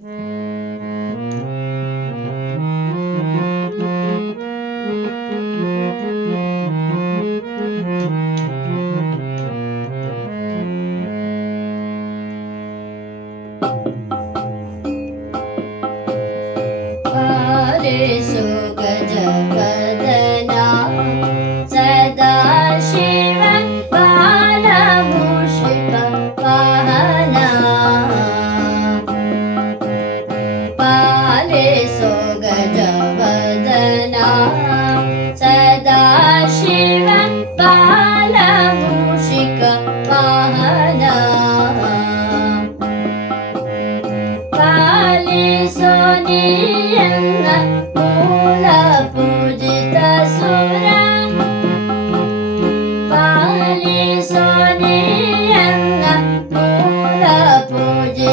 Hum.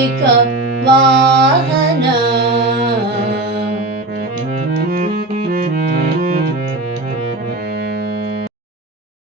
wake up.